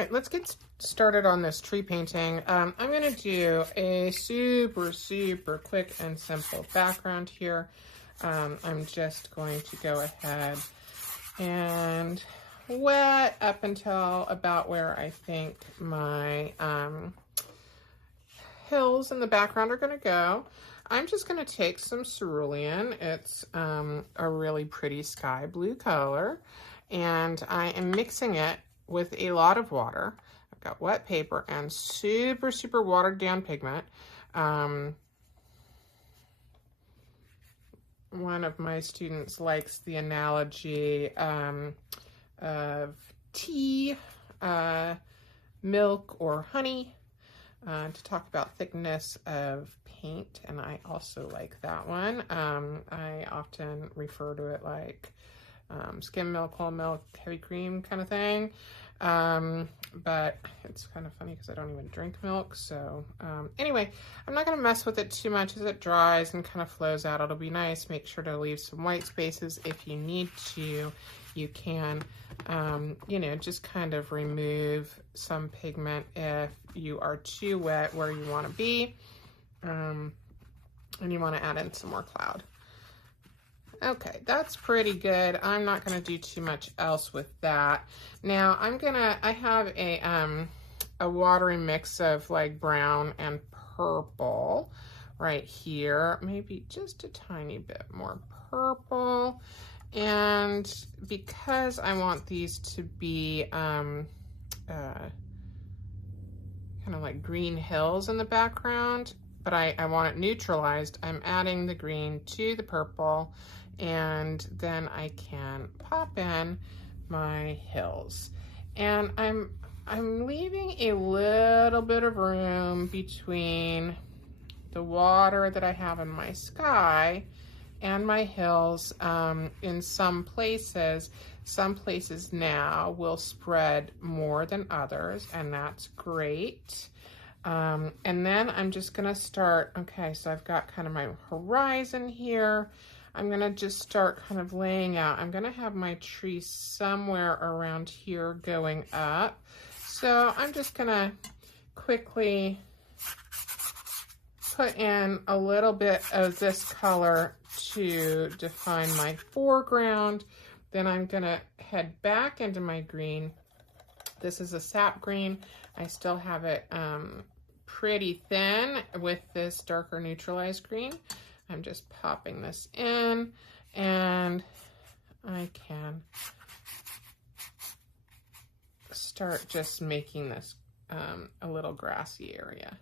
right, let's get started on this tree painting. I'm going to do a super quick and simple background here. I'm just going to go ahead and wet up until about where I think my hills in the background are going to go. I'm just going to take some cerulean. It's a really pretty sky blue color, and I am mixing it with a lot of water. I've got wet paper and super watered down pigment. One of my students likes the analogy of tea, milk, or honey to talk about thickness of paint, and I also like that one. I often refer to it like skim milk, whole milk, heavy cream kind of thing. But it's kind of funny because I don't even drink milk. So anyway, I'm not going to mess with it too much as it dries and kind of flows out. It'll be nice. Make sure to leave some white spaces if you need to. You can, you know, just kind of remove some pigment if you are too wet where you want to be. And you want to add in some more cloud. Okay, that's pretty good. I'm not going to do too much else with that. Now I have a watery mix of like brown and purple right here. Maybe just a tiny bit more purple. And because I want these to be kind of like green hills in the background, but I want it neutralized, I'm adding the green to the purple, and then I can pop in my hills. And I'm leaving a little bit of room between the water that I have in my sky and my hills. In some places now will spread more than others, and that's great. And then I'm just gonna start, okay, so I've got kind of my horizon here. I'm gonna just start kind of laying out. I'm gonna have my tree somewhere around here going up. So I'm just gonna quickly put in a little bit of this color to define my foreground. Then I'm gonna head back into my green. This is a sap green. I still have it pretty thin with this darker neutralized green. I'm just popping this in, and I can start just making this a little grassy area.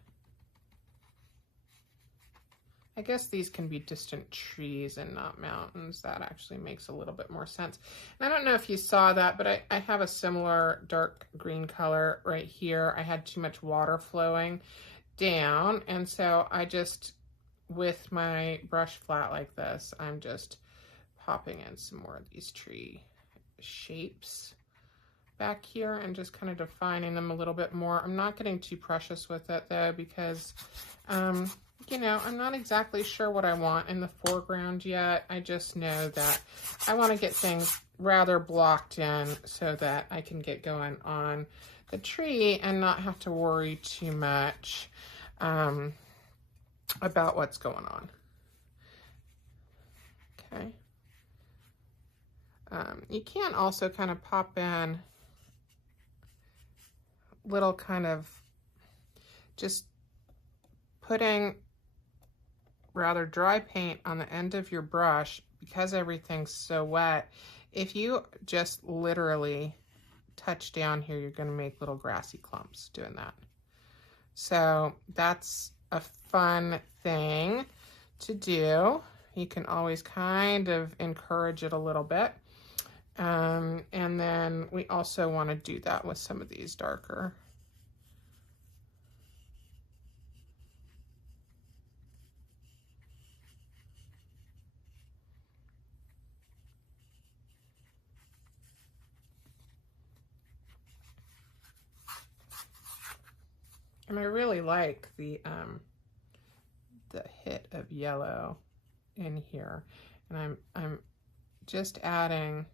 I guess these can be distant trees and not mountains. That actually makes a little bit more sense. And I don't know if you saw that, but I have a similar dark green color right here. I had too much water flowing down, and so I just, with my brush flat like this, I'm just popping in some more of these tree shapes back here and just kind of defining them a little bit more. I'm not getting too precious with it though, because you know, I'm not exactly sure what I want in the foreground yet. I just know that I want to get things rather blocked in so that I can get going on the tree and not have to worry too much about what's going on. Okay. You can also kind of pop in little kind of just putting rather dry paint on the end of your brush because everything's so wet. If you just literally touch down here, you're going to make little grassy clumps doing that. So that's a fun thing to do. You can always kind of encourage it a little bit. And then we also want to do that with some of these darker. And I really like the hit of yellow in here. And I'm just adding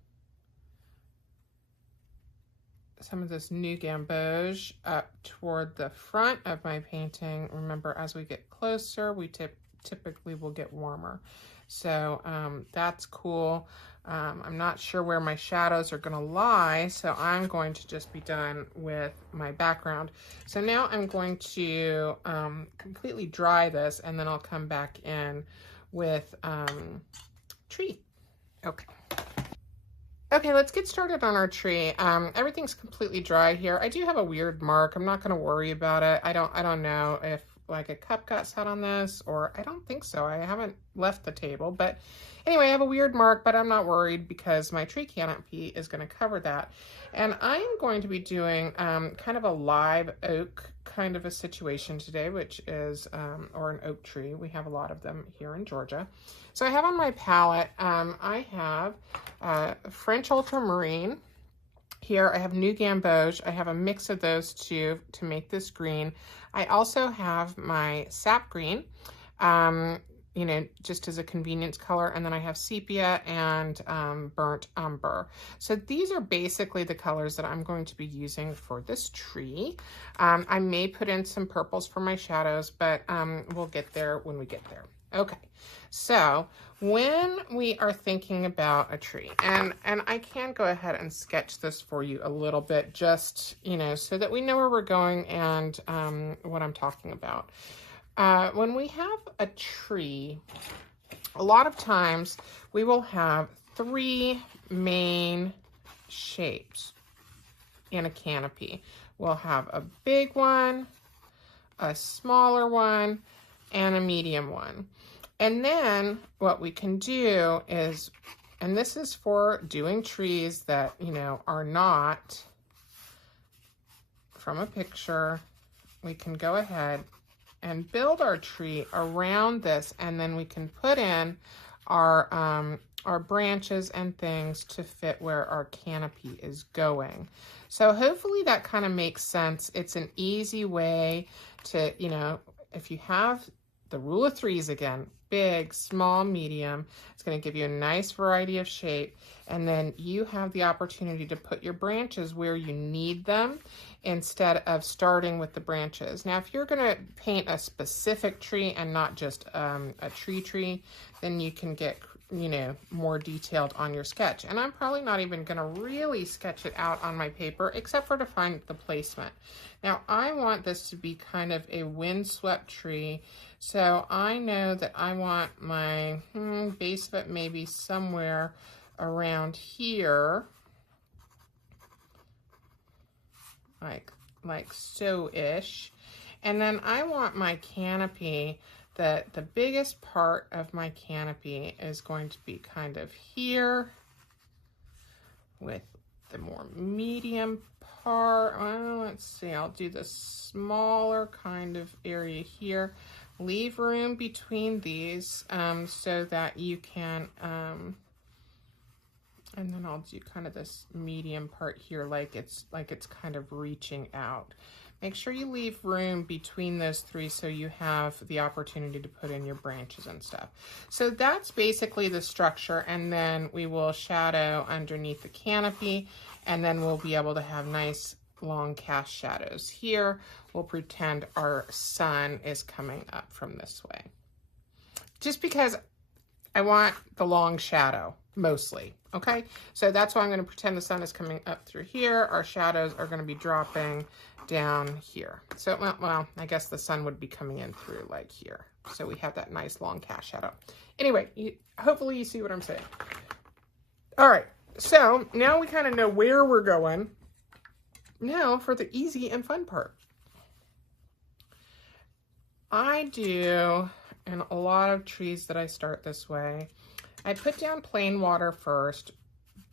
some of this new gamboge up toward the front of my painting. Remember, as we get closer, we typically will get warmer. So that's cool. I'm not sure where my shadows are going to lie, so I'm going to just be done with my background. So now I'm going to completely dry this, and then I'll come back in with tree. Okay. Okay, let's get started on our tree. Everything's completely dry here. I do have a weird mark. I'm not going to worry about it. I don't know if like a cup got set on this, or I don't think so. I haven't left the table, but anyway, I have a weird mark, but I'm not worried because my tree canopy is going to cover that. And I'm going to be doing kind of a live oak kind of a situation today, which is, or an oak tree. We have a lot of them here in Georgia. So I have on my palette, I have French ultramarine. Here I have new gamboge. I have a mix of those two to make this green. I also have my sap green, you know, just as a convenience color. And then I have sepia and burnt umber. So these are basically the colors that I'm going to be using for this tree. I may put in some purples for my shadows, but we'll get there when we get there. Okay, so when we are thinking about a tree, and I can go ahead and sketch this for you a little bit, just, you know, so that we know where we're going and what I'm talking about. When we have a tree, a lot of times we will have three main shapes in a canopy. We'll have a big one, a smaller one, and a medium one. And then what we can do is, and this is for doing trees that, you know, are not from a picture, we can go ahead and build our tree around this, and then we can put in our branches and things to fit where our canopy is going. So hopefully that kind of makes sense. It's an easy way to, you know, if you have the rule of threes again, big, small, medium, it's going to give you a nice variety of shape. And then you have the opportunity to put your branches where you need them instead of starting with the branches. Now, if you're going to paint a specific tree and not just a tree, then you can get, you know, more detailed on your sketch. And I'm probably not even going to really sketch it out on my paper, except for to find the placement. Now, I want this to be kind of a windswept tree. So I know that I want my base of it maybe somewhere around here, like so-ish. And then I want my canopy, that the biggest part of my canopy is going to be kind of here, with the more medium part. Let's see, I'll do the smaller kind of area here. Leave room between these so that you can, and then I'll do kind of this medium part here, like it's kind of reaching out. Make sure you leave room between those three so you have the opportunity to put in your branches and stuff. So that's basically the structure, and then we will shadow underneath the canopy, and then we'll be able to have nice long cast shadows here. We'll pretend our sun is coming up from this way. Just because I want the long shadow, mostly, okay? So that's why I'm gonna pretend the sun is coming up through here. Our shadows are gonna be dropping down here. So, well, I guess the sun would be coming in through like here. So we have that nice long cast shadow. Anyway, hopefully you see what I'm saying. All right, so now we kind of know where we're going. Now for the easy and fun part. I do, in a lot of trees that I start this way, I put down plain water first,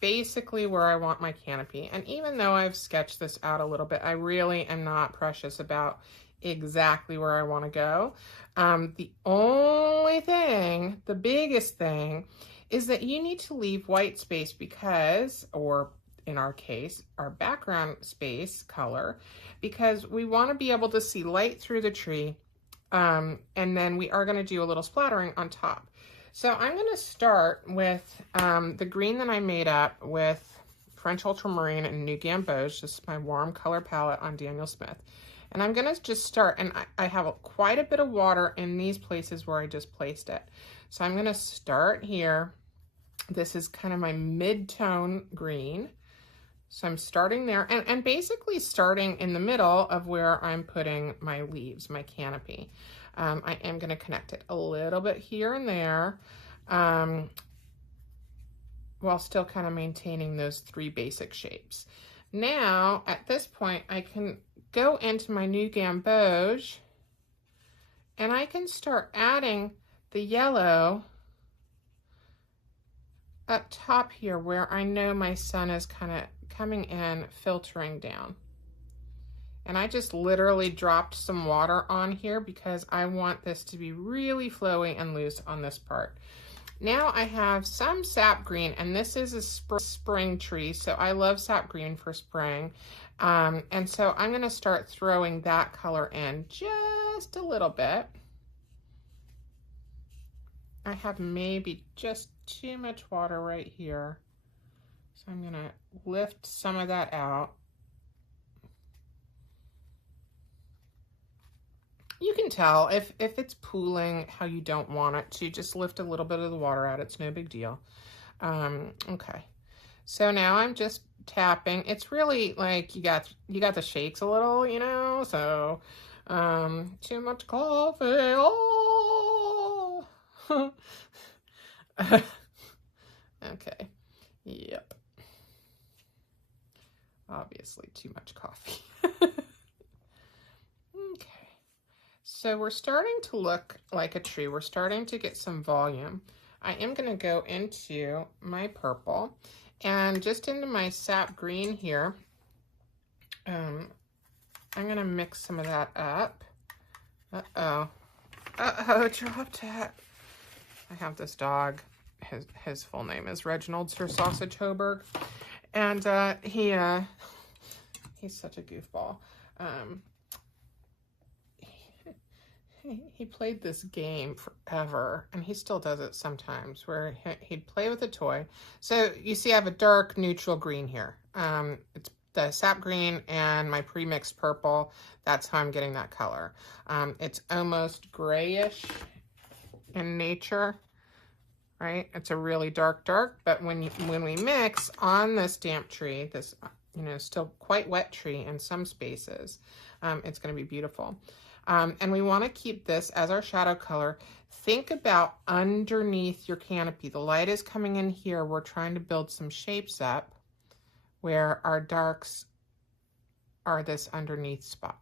basically where I want my canopy. And even though I've sketched this out a little bit, I really am not precious about exactly where I want to go. The only thing, the biggest thing, is that you need to leave white space because, or in our case, our background space color, because we want to be able to see light through the tree. And then we are going to do a little splattering on top. So I'm going to start with the green that I made up with French Ultramarine and New Gamboge. This is my warm color palette on Daniel Smith. And I'm gonna just start, and I have quite a bit of water in these places where I just placed it. So I'm gonna start here. This is kind of my mid-tone green. So I'm starting there, and basically starting in the middle of where I'm putting my leaves, my canopy. I am gonna connect it a little bit here and there, while still kind of maintaining those 3 basic shapes. Now, at this point, I can go into my New Gamboge, and I can start adding the yellow up top here where I know my sun is kind of coming in, filtering down. And I just literally dropped some water on here because I want this to be really flowy and loose on this part. Now I have some sap green, and this is a spring tree, so I love sap green for spring. And so I'm gonna start throwing that color in just a little bit. I have maybe just too much water right here. So I'm gonna lift some of that out. You can tell if it's pooling how you don't want it to, just lift a little bit of the water out. It's no big deal. Okay, so now I'm just tapping. It's really like you got the shakes a little, you know, so too much coffee. Oh. Okay, yep. Obviously too much coffee. Okay. So we're starting to look like a tree. We're starting to get some volume. I am going to go into my purple and just into my sap green here. I'm going to mix some of that up. Uh-oh. Uh-oh, dropped it. I have this dog. His full name is Reginald Sir Sausage Hoberg. And he's such a goofball. He played this game forever, and he still does it sometimes, where he'd play with a toy. So you see I have a dark neutral green here. It's the sap green and my pre-mixed purple. That's how I'm getting that color. It's almost grayish in nature, right? It's a really dark, but when we mix on this damp tree, this, you know, still quite wet tree in some spaces, it's going to be beautiful. And we want to keep this as our shadow color. Think about underneath your canopy. The light is coming in here. We're trying to build some shapes up where our darks are this underneath spot.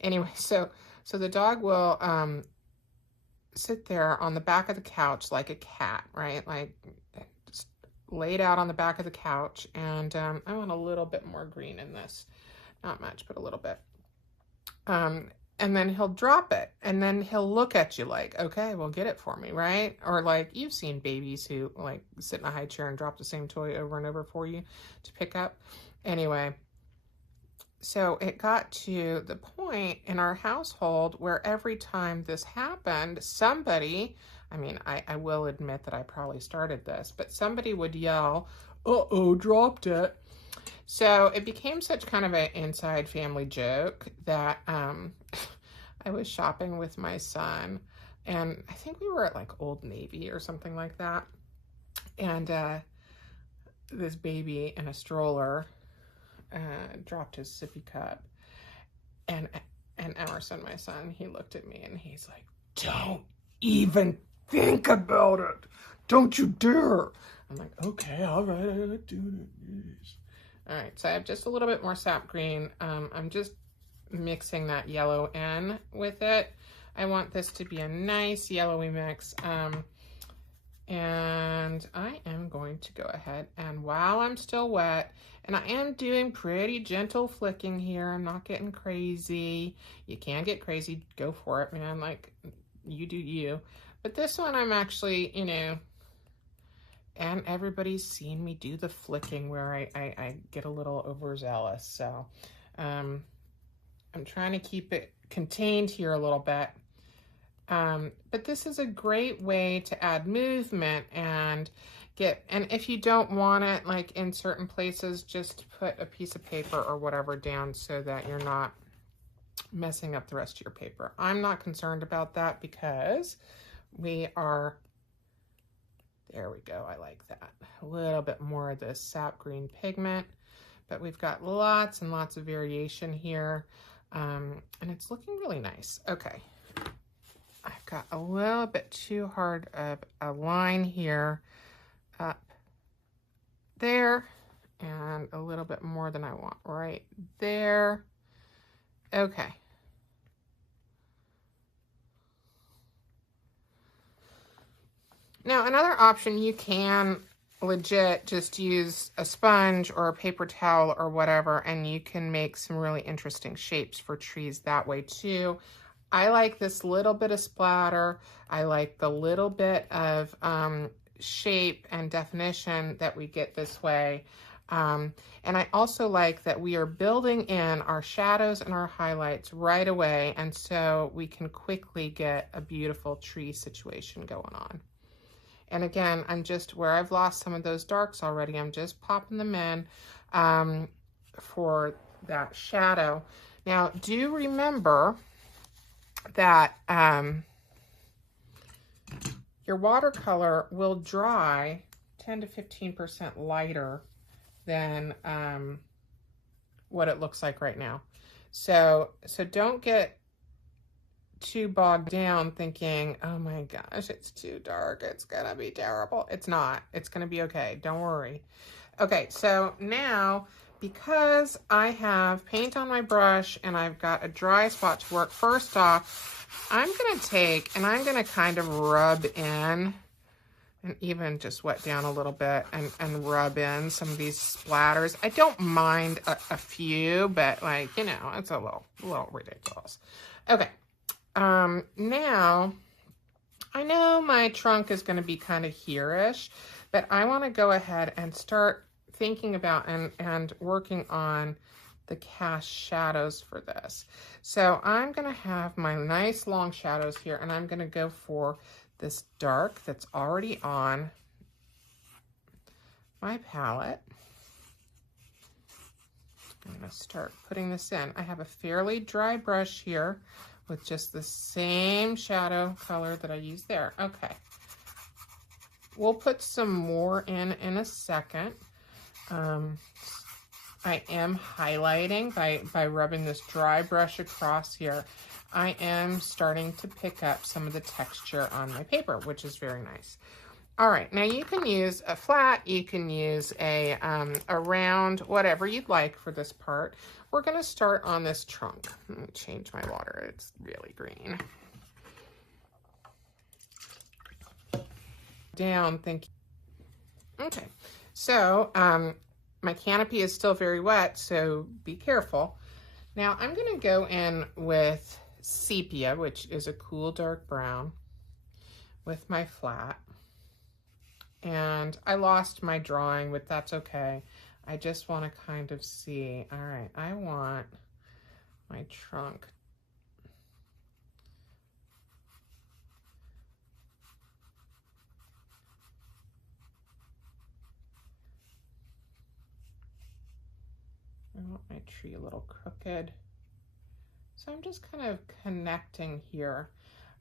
Anyway, so the dog will sit there on the back of the couch like a cat, right? Like just laid out on the back of the couch. And I want a little bit more green in this. Not much, but a little bit. And then he'll drop it, and then he'll look at you like, okay, well, get it for me, right? Or like, you've seen babies who like sit in a high chair and drop the same toy over and over for you to pick up. Anyway, so it got to the point in our household where every time this happened, somebody, I mean, I will admit that I probably started this, but somebody would yell, uh-oh, dropped it. So it became such kind of an inside family joke that I was shopping with my son, and I think we were at like Old Navy or something like that. And this baby in a stroller dropped his sippy cup. And Emerson, my son, he looked at me and he's like, "Don't even think about it. Don't you dare." I'm like, okay, all right, I gotta do this. All right, so I have just a little bit more sap green. I'm just mixing that yellow in with it. I want this to be a nice yellowy mix. And I am going to go ahead, and while I'm still wet, and I am doing pretty gentle flicking here, I'm not getting crazy. You can get crazy, go for it, man, like, you do you. But this one I'm actually, you know, and everybody's seen me do the flicking where I get a little overzealous. So I'm trying to keep it contained here a little bit. But this is a great way to add movement and and if you don't want it like in certain places, just put a piece of paper or whatever down so that you're not messing up the rest of your paper. I'm not concerned about that because there we go, I like that. A little bit more of this sap green pigment, but we've got lots and lots of variation here, and it's looking really nice. Okay, I've got a little bit too hard of a line here up there, and a little bit more than I want right there. Okay. Now, another option, you can legit just use a sponge or a paper towel or whatever, and you can make some really interesting shapes for trees that way too. I like this little bit of splatter. I like the little bit of shape and definition that we get this way. And I also like that we are building in our shadows and our highlights right away, and so we can quickly get a beautiful tree situation going on. And again, I'm just, where I've lost some of those darks already, I'm just popping them in for that shadow. Now, do remember that your watercolor will dry 10 to 15% lighter than what it looks like right now. So don't get too bogged down thinking, oh my gosh, it's too dark, it's gonna be terrible. It's not. It's gonna be okay. Don't worry. Okay, so now, because I have paint on my brush and I've got a dry spot to work, first off, I'm gonna take and I'm gonna kind of rub in and even just wet down a little bit and rub in some of these splatters. I don't mind a few, but like, you know, it's a little ridiculous. Okay. Now, I know my trunk is going to be kind of here-ish, but I want to go ahead and start thinking about and working on the cast shadows for this. So I'm going to have my nice long shadows here, and I'm going to go for this dark that's already on my palette. I'm going to start putting this in. I have a fairly dry brush here with just the same shadow color that I used there. Okay. We'll put some more in a second. I am highlighting by rubbing this dry brush across here. I am starting to pick up some of the texture on my paper, which is very nice. All right, now you can use a flat, you can use a round, whatever you'd like for this part. We're gonna start on this trunk. Let me change my water, it's really green. Down, thinking. Okay, so my canopy is still very wet, so be careful. Now I'm gonna go in with sepia, which is a cool dark brown, with my flat. And I lost my drawing, but that's okay. I just want to kind of see, all right, I want my trunk. I want my tree a little crooked. So I'm just kind of connecting here.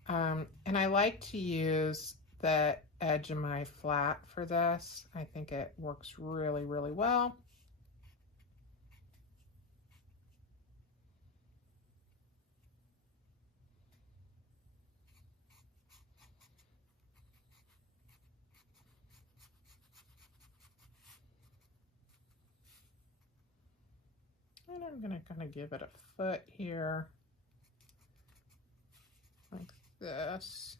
And I like to use the edge of my flat for this. I think it works really, really well. And I'm gonna kind of give it a foot here, like this.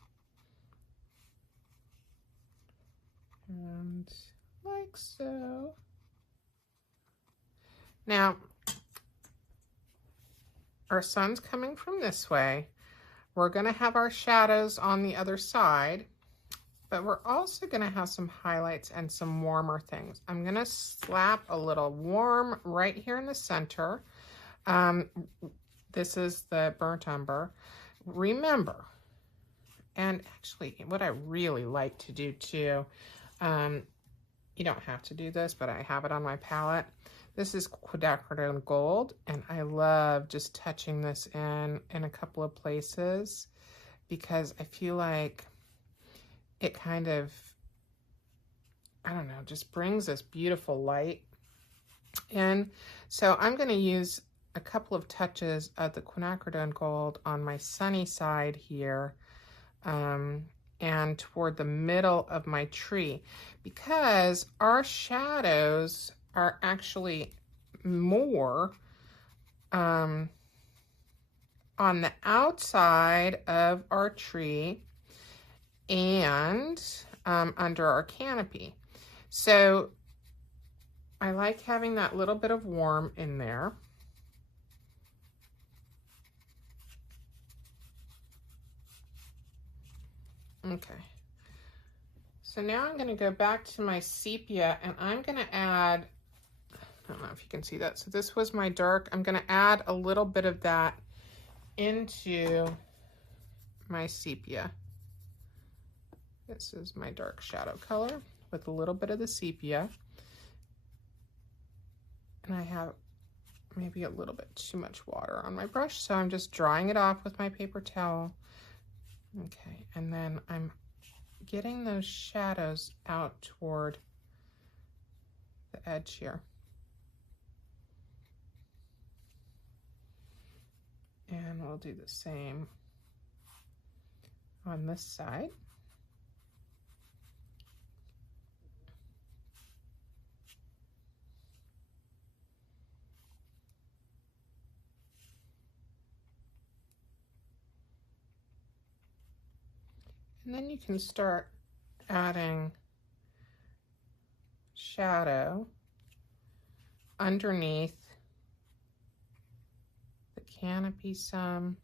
And like so. Now, our sun's coming from this way. We're gonna have our shadows on the other side, but we're also gonna have some highlights and some warmer things. I'm gonna slap a little warm right here in the center. This is the burnt umber. Remember, And actually, what I really like to do too, you don't have to do this, but I have it on my palette. This is quadrilateral gold, and I love just touching this in a couple of places because I feel like it kind of, I don't know, just brings this beautiful light in. So I'm going to use a couple of touches of the quinacridone gold on my sunny side here, and toward the middle of my tree, because our shadows are actually more on the outside of our tree and under our canopy. So I like having that little bit of warm in there. Okay. So now I'm going to go back to my sepia, and I'm going to add, I don't know if you can see that. So this was my dark. I'm going to add a little bit of that into my sepia. This is my dark shadow color with a little bit of the sepia. And I have maybe a little bit too much water on my brush, so I'm just drying it off with my paper towel. Okay, and then I'm getting those shadows out toward the edge here. And we'll do the same on this side. And then you can start adding shadow underneath the canopy some.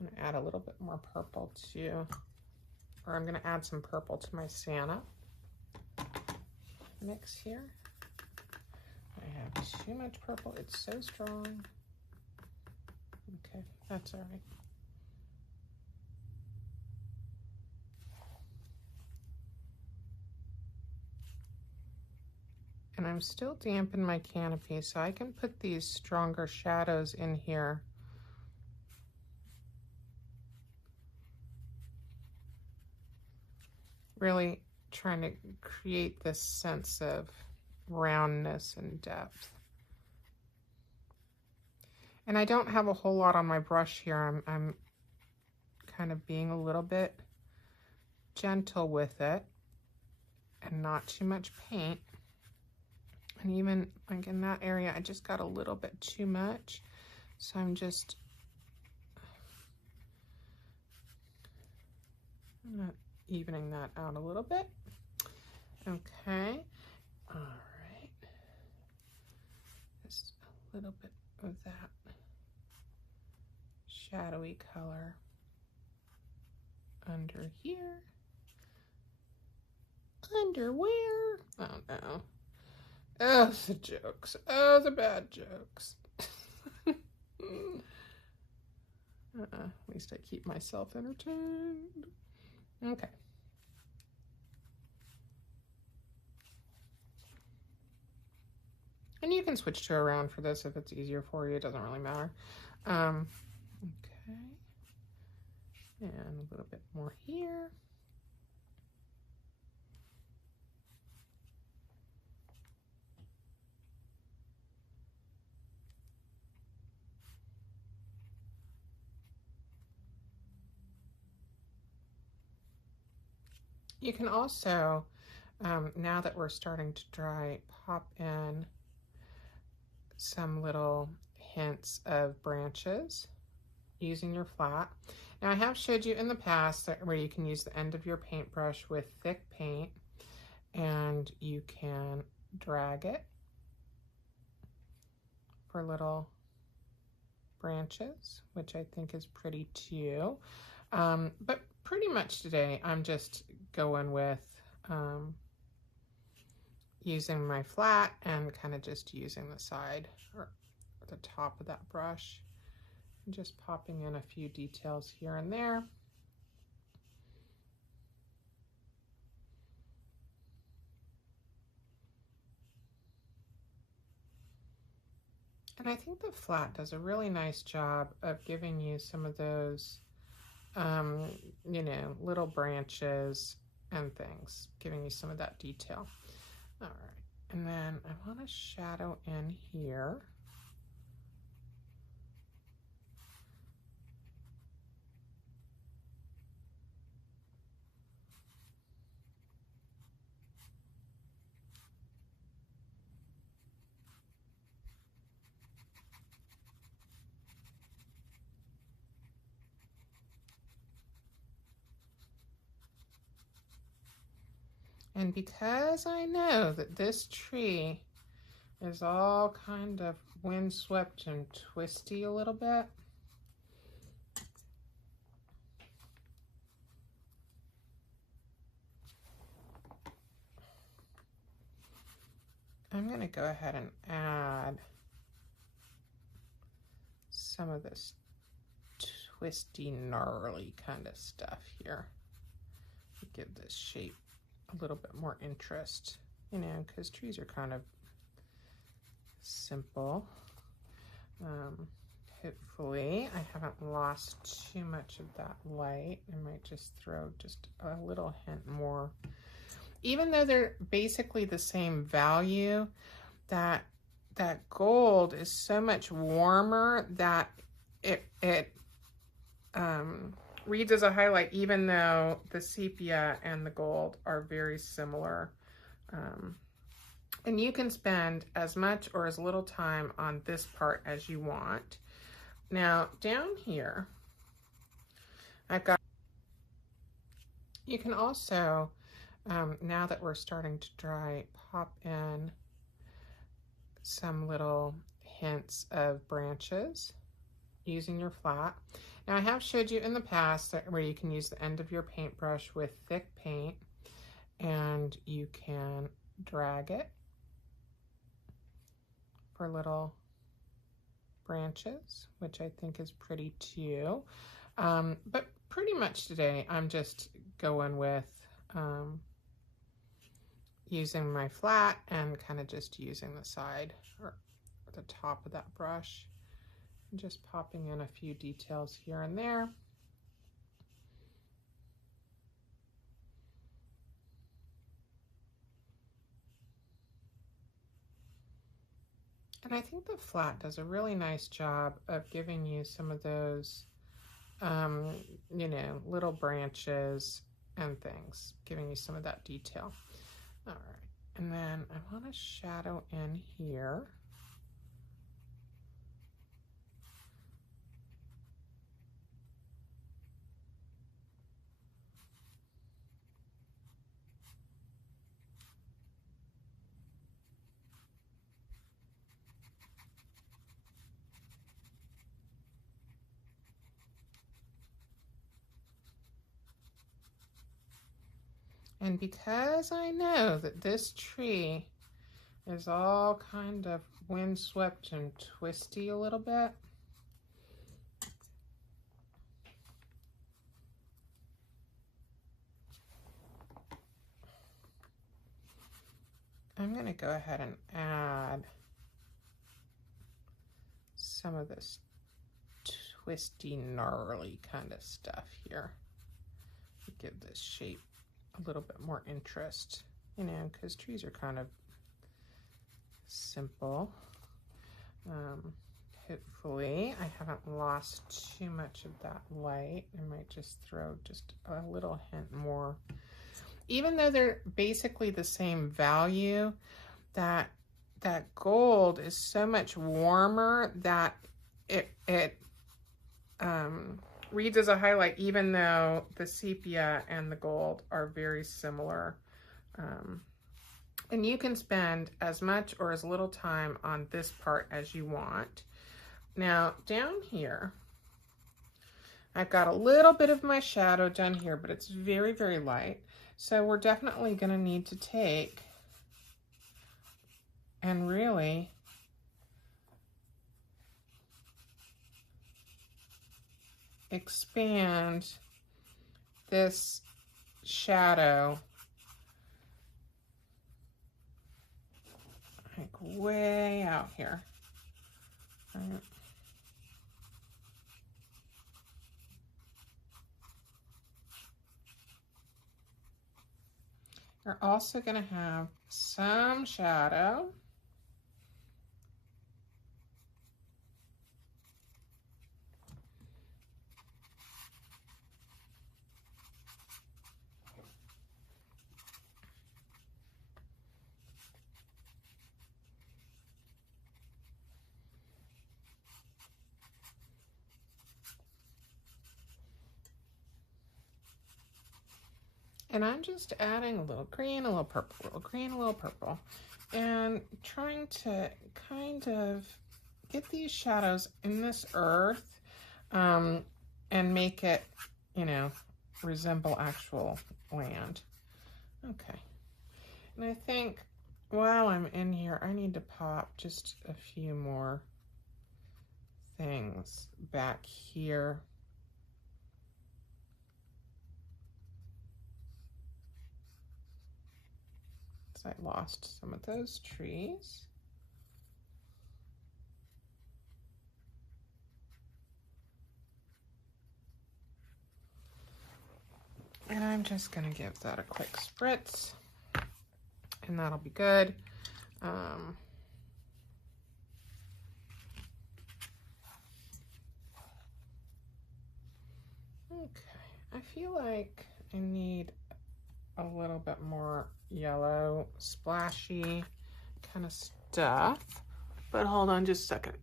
I'm going to add a little bit more purple too, or I'm going to add some purple to my Santa mix here. I have too much purple, it's so strong. Okay, that's all right. And I'm still damp in my canopy, so I can put these stronger shadows in here. Really trying to create this sense of roundness and depth. And I don't have a whole lot on my brush here. I'm kind of being a little bit gentle with it and not too much paint. And even like in that area, I just got a little bit too much. So I'm just evening that out a little bit. Okay. All right. Just a little bit of that shadowy color under here. Under where? Oh no. Oh, the jokes. Oh, the bad jokes. At least I keep myself entertained. Okay. And you can switch to around for this if it's easier for you. It doesn't really matter. Okay. And a little bit more here. You can also, now that we're starting to dry, pop in some little hints of branches using your flat. Now I have showed you in the past where you can use the end of your paintbrush with thick paint and you can drag it for little branches, which I think is pretty too. But pretty much today I'm just going with using my flat and kind of just using the side or the top of that brush I'm just popping in a few details here and there. And I think the flat does a really nice job of giving you some of those, you know, little branches and things, giving you some of that detail. All right, and then I want to shadow in here. And because I know that this tree is all kind of windswept and twisty a little bit, I'm going to go ahead and add some of this twisty, gnarly kind of stuff here to give this shape a little bit more interest, you know, because trees are kind of simple. Hopefully I haven't lost too much of that light. I might just throw just a little hint more. Even though they're basically the same value, that gold is so much warmer that it reads as a highlight, even though the sepia and the gold are very similar. And you can spend as much or as little time on this part as you want. Now down here, I've got, you can also, now that we're starting to dry, pop in some little hints of branches using your flat. Now I have showed you in the past that where you can use the end of your paintbrush with thick paint and you can drag it for little branches, which I think is pretty too. But pretty much today I'm just going with using my flat and kind of just using the side or the top of that brush. And just popping in a few details here and there. And I think the flat does a really nice job of giving you some of those, you know, little branches and things, giving you some of that detail. All right, and then I want to shadow in here. And because I know that this tree is all kind of windswept and twisty a little bit, I'm going to go ahead and add some of this twisty, gnarly kind of stuff here to give this shape a little bit more interest, you know, because trees are kind of simple. Hopefully I haven't lost too much of that light. I might just throw just a little hint more. Even though they're basically the same value, that gold is so much warmer that it reads as a highlight, even though the sepia and the gold are very similar. And you can spend as much or as little time on this part as you want. Now down here, I've got a little bit of my shadow done here, but it's very, very light. So we're definitely going to need to take and really expand this shadow like way out here. Right. You're also going to have some shadow. And I'm just adding a little green, a little purple, a little green, a little purple, and trying to kind of get these shadows in this earth and make it, you know, resemble actual land. Okay. And I think while I'm in here, I need to pop just a few more things back here. I lost some of those trees. And I'm just going to give that a quick spritz, and that'll be good. Okay, I feel like I need a little bit more yellow, splashy kind of stuff, but hold on just a second.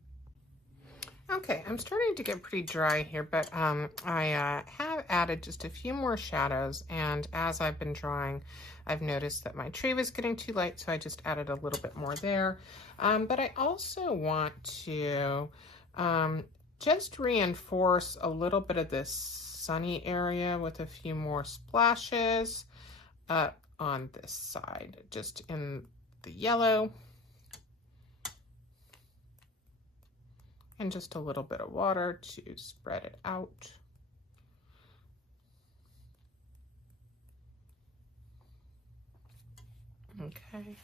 Okay, I'm starting to get pretty dry here, but I have added just a few more shadows, and as I've been drawing, I've noticed that my tree was getting too light, so I just added a little bit more there. But I also want to just reinforce a little bit of this sunny area with a few more splashes on this side, just in the yellow. And just a little bit of water to spread it out. Okay,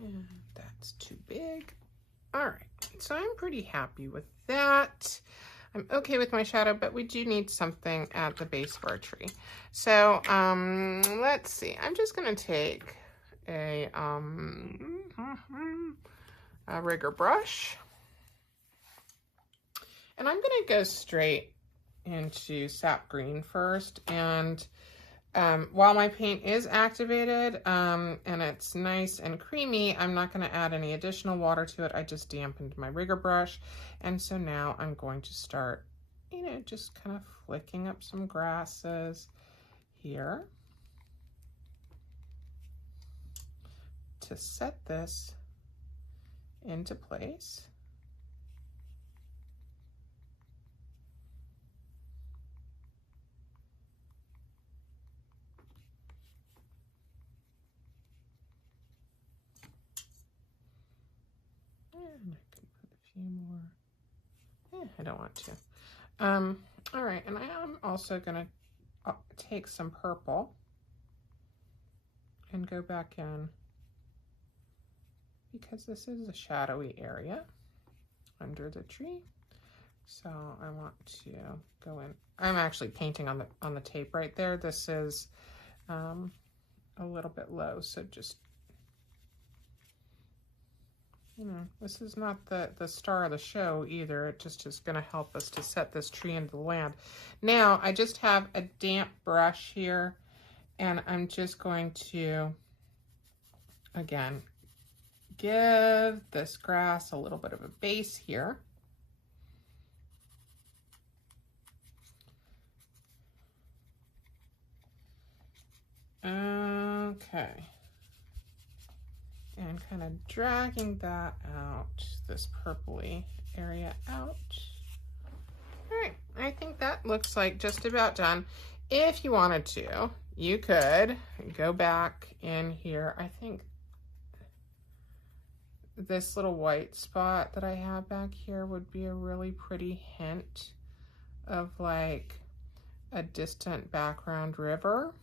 and that's too big. All right, so I'm pretty happy with that. I'm okay with my shadow, but we do need something at the base of our tree. So let's see, I'm just gonna take a rigger brush. And I'm gonna go straight into sap green first. And while my paint is activated and it's nice and creamy, I'm not gonna add any additional water to it. I just dampened my rigger brush. And so now I'm going to start, you know, just kind of flicking up some grasses here to set this into place. And I can put a few more. I don't want to. All right, and I am also gonna take some purple and go back in, because this is a shadowy area under the tree. So I want to go in. I'm actually painting on the tape right there. This is a little bit low, so just, you know, this is not the star of the show either. It just is going to help us to set this tree into the land. Now, I just have a damp brush here, and I'm just going to, again, give this grass a little bit of a base here. Okay. And kind of dragging that out, this purpley area out. All right, I think that looks like just about done. If you wanted to, you could go back in here. I think this little white spot that I have back here would be a really pretty hint of like a distant background river.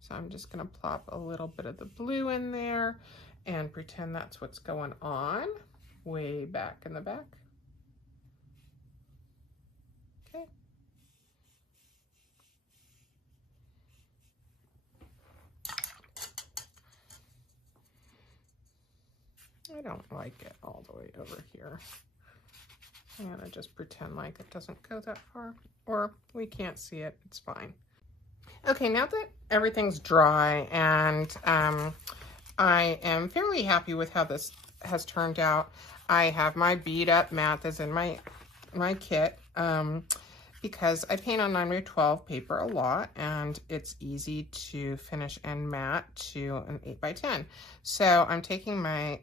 So I'm just gonna plop a little bit of the blue in there and pretend that's what's going on way back in the back. Okay. I don't like it all the way over here. I'm gonna just pretend like it doesn't go that far, or we can't see it, it's fine. Okay, now that everything's dry and I am fairly happy with how this has turned out. I have my bead up mat that's in my kit because I paint on 9x12 paper a lot, and it's easy to finish and mat to an 8x10. So I'm taking my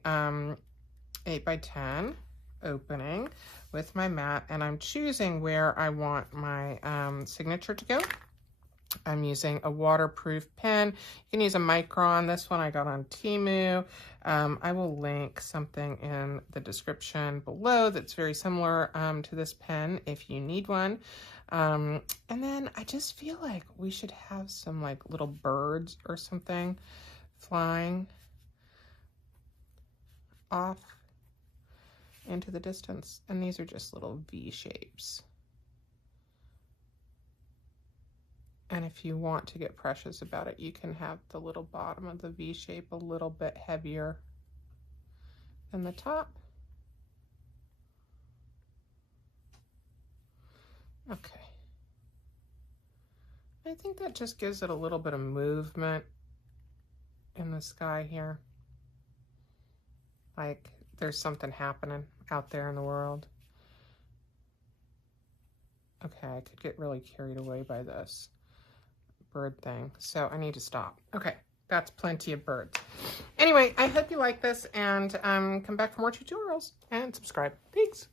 8x10 opening with my mat, and I'm choosing where I want my signature to go. I'm using a waterproof pen. You can use a micron. This one I got on Temu. I will link something in the description below that's very similar to this pen if you need one. And then I just feel like we should have some like little birds or something flying off into the distance. And these are just little V shapes. And if you want to get precious about it, you can have the little bottom of the V shape a little bit heavier than the top. Okay. I think that just gives it a little bit of movement in the sky here. Like there's something happening out there in the world. Okay, I could get really carried away by this bird thing, so I need to stop. Okay, that's plenty of birds. Anyway, I hope you like this, and come back for more tutorials and subscribe. Thanks.